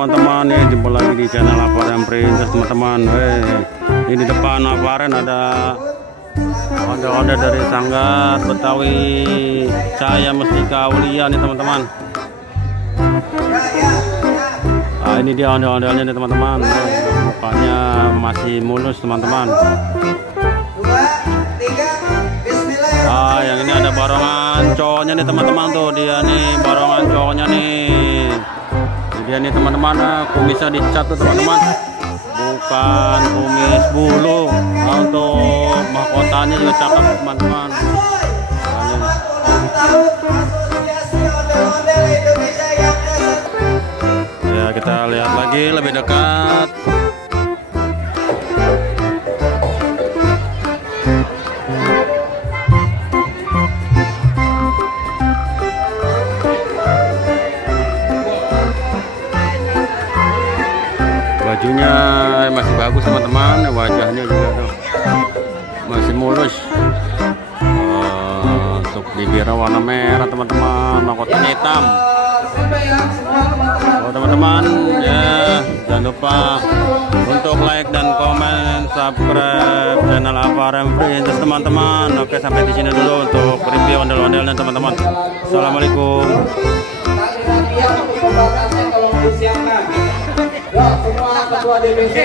teman-teman, ya jumpa lagi di channel Aparan Princess teman-teman. Ini di depan Aparan ada onde-onde dari Sanggar Betawi Cahaya Mustika Aulia nih teman-teman. Nah, ini dia onde-ondenya nih teman-teman. Mukanya masih mulus teman-teman. Yang ini ada barongan cowoknya nih teman-teman, tuh dia nih barongan cowoknya nih. Dia nih teman-teman, kumisnya dicat tuh teman-teman, bukan kumis bulu. Untuk mahkotanya juga cakep teman-teman. Ya, kita lihat lagi lebih dekat. Bajunya masih bagus teman-teman, wajahnya juga tuh masih mulus. Untuk bibirnya warna merah teman-teman, mahkotanya hitam. Teman-teman ya, jangan lupa untuk like dan komen, subscribe channel Aparan Princess teman-teman. Oke, sampai di sini dulu untuk review ondel-ondelnya teman-teman. Assalamualaikum. Semua ketua DPC